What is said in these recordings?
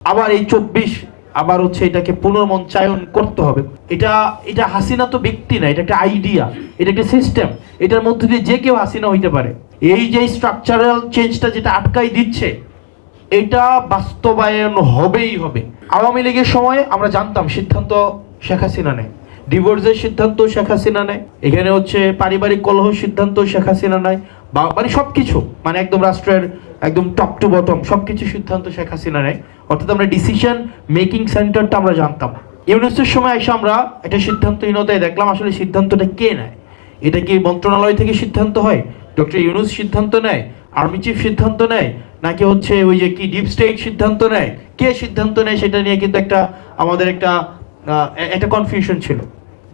আবার এই 24 আবার এটাকে পুনর্মঞ্চায়ন করতে হবে। এটা এটা হাসিনা তো ব্যক্তি না, এটা একটা আইডিয়া, এটা একটা সিস্টেম। এটার মধ্যে দিয়ে যে কেউ হাসিনা হইতে পারে। এই যে স্ট্রাকচারাল চেঞ্জটা যেটা আটকাই দিচ্ছে, এটা বাস্তবায়ন হবেই হবে। আওয়ামী লীগের সময় আমরা জানতাম সিদ্ধান্ত শেখ হাসিনা নেয়, ডিভোর্সের সিদ্ধান্ত শেখ হাসিনা নেয়, এখানে পারিবারিক কলহ সিদ্ধান্ত শেখ হাসিনা নেয়, মানে সবকিছু, মানে একদম রাষ্ট্রের একদম টপ টু বটম সবকিছু সিদ্ধান্ত শেখ হাসিনা নেয়। অর্থাৎ আমরা ডিসিশন মেকিং সেন্টারটা আমরা জানতাম। ইউনুসের সময় এসে আমরা একটা সিদ্ধান্তহীনতায় দেখলাম আসলে সিদ্ধান্তটা কে নেয়। এটা কি মন্ত্রণালয় থেকে সিদ্ধান্ত হয়, ডক্টর ইউনুস সিদ্ধান্ত নেয়, আর্মি চিফ সিদ্ধান্ত নেয়, নাকি ওই যে কি ডিপ স্টেট সিদ্ধান্ত নেয়, কে সিদ্ধান্ত নেয় সেটা নিয়ে কিন্তু আমাদের একটা কনফিউশন ছিল।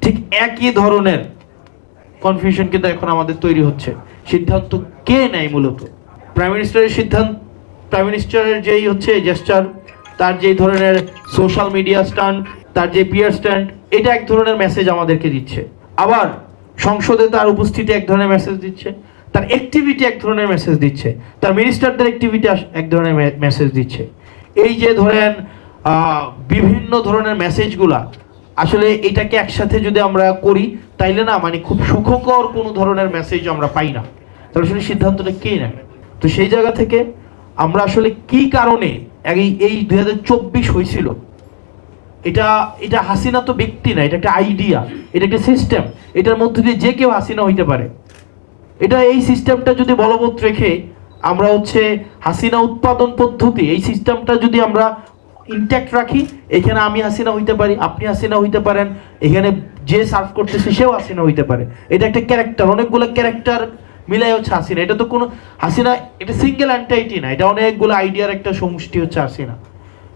ঠিক একই ধরনের কনফিউশন কিন্তু এখন আমাদের তৈরি হচ্ছে। সিদ্ধান্ত কে নেয় মূলত? প্রাইম মিনিস্টারের সিদ্ধান্ত, প্রাইম মিনিস্টারের যেই জেস্টার, তার যেই ধরনের সোশ্যাল মিডিয়া স্ট্যান্ড, তার যে পিয়ার স্ট্যান্ড, এটা এক ধরনের মেসেজ আমাদেরকে দিচ্ছে। আবার সংসদে তার উপস্থিতি এক ধরনের মেসেজ দিচ্ছে, তার অ্যাক্টিভিটি এক ধরনের মেসেজ দিচ্ছে, তার মিনিস্টারদের অ্যাক্টিভিটি এক ধরনের মেসেজ দিচ্ছে। এই যে ধরেন বিভিন্ন ধরনের মেসেজগুলা, আসলে এটাকে একসাথে যদি আমরা করি তাইলে না মানে খুব সুখকর কোনো ধরনের মেসেজ আমরা পাই না। তাহলে আসলে সিদ্ধান্তটা কে নেয়? তো সেই জায়গা থেকে আমরা আসলে কি কারণে এই 2024 হয়েছিল, এটা হাসিনা তো ব্যক্তি না, এটা একটা আইডিয়া, এটা একটা সিস্টেম। এটার মধ্যে দিয়ে যে কেউ হাসিনা হইতে পারে। এই সিস্টেমটা যদি বলবৎ রেখে আমরা হাসিনা উৎপাদন পদ্ধতি, এই সিস্টেমটা যদি আমরা ইনট্যাক্ট রাখি, এখানে আমি হাসিনা হইতে পারি, আপনি হাসিনা হইতে পারেন, এখানে যে সার্ভ করতেছে সেও হাসিনা হইতে পারে। এটা একটা ক্যারেক্টার, অনেকগুলো ক্যারেক্টার মিলাই হাসিনা। এটা তো কোনো হাসিনা, এটা সিঙ্গেল এন্টাইটি না, এটা অনেকগুলো আইডিয়ার একটা সমষ্টি হাসিনা।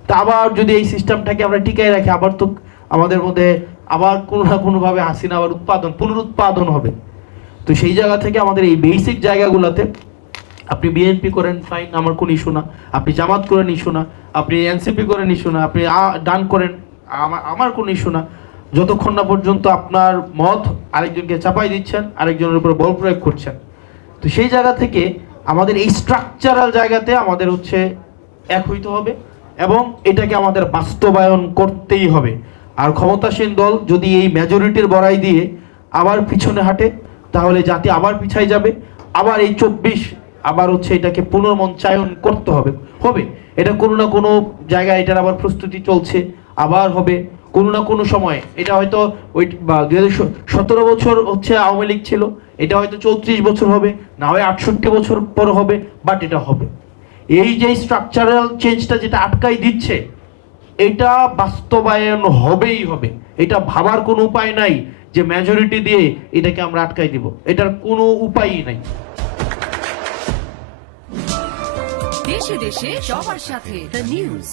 তা আবার যদি এই সিস্টেমটাকে আমরা টিকাই রাখি, আবার তো আমাদের মধ্যে আবার কোনো না কোনোভাবে হাসিনা আবার পুনরুৎপাদন হবে। তো সেই জায়গা থেকে আমাদের এই বেসিক জায়গাগুলোতে, আপনি বিএনপি করেন ফাইন, আমার কোনো ইস্যু না, আপনি জামাত করেন ইস্যু না, আপনি এনসিপি করেন ইস্যু না, আপনি ডান করেন আমার কোনো ইস্যু না, যতক্ষণ না পর্যন্ত আপনার মত আরেকজনকে চাপাই দিচ্ছেন, আরেকজনের উপর বল প্রয়োগ করছেন। তো সেই জায়গা থেকে আমাদের এই স্ট্রাকচারাল জায়গাতে আমাদের এক হইতে হবে এবং এটাকে আমাদের বাস্তবায়ন করতেই হবে। আর ক্ষমতাসীন দল যদি এই মেজরিটির বড়াই দিয়ে আবার পিছনে হাঁটে, তাহলে জাতি আবার পিছাই যাবে। আবার এই 24 আবার এটাকে পুনর্মঞ্চায়ন করতে হবে। এটা কোনো না কোনো জায়গায় এটার আবার প্রস্তুতি চলছে, আবার হবে কোনো না কোনো সময়। এটা হয়তো 2017 বছর আওয়ামী লীগ ছিল, এটা হয়তো 34 বছর হবে, না হয় 68 বছর পর হবে, বাট এটা হবে। এই যে স্ট্রাকচারাল চেঞ্জটা যেটা আটকাই দিচ্ছে, এটা বাস্তবায়ন হবেই হবে। এটা ভাবার কোনো উপায় নাই যে মেজরিটি দিয়ে এটাকে আমরা আটকাই দিব, এটার কোনো উপায়ই নাই। দেশে দেশে সবার সাথে দ্য নিউজ।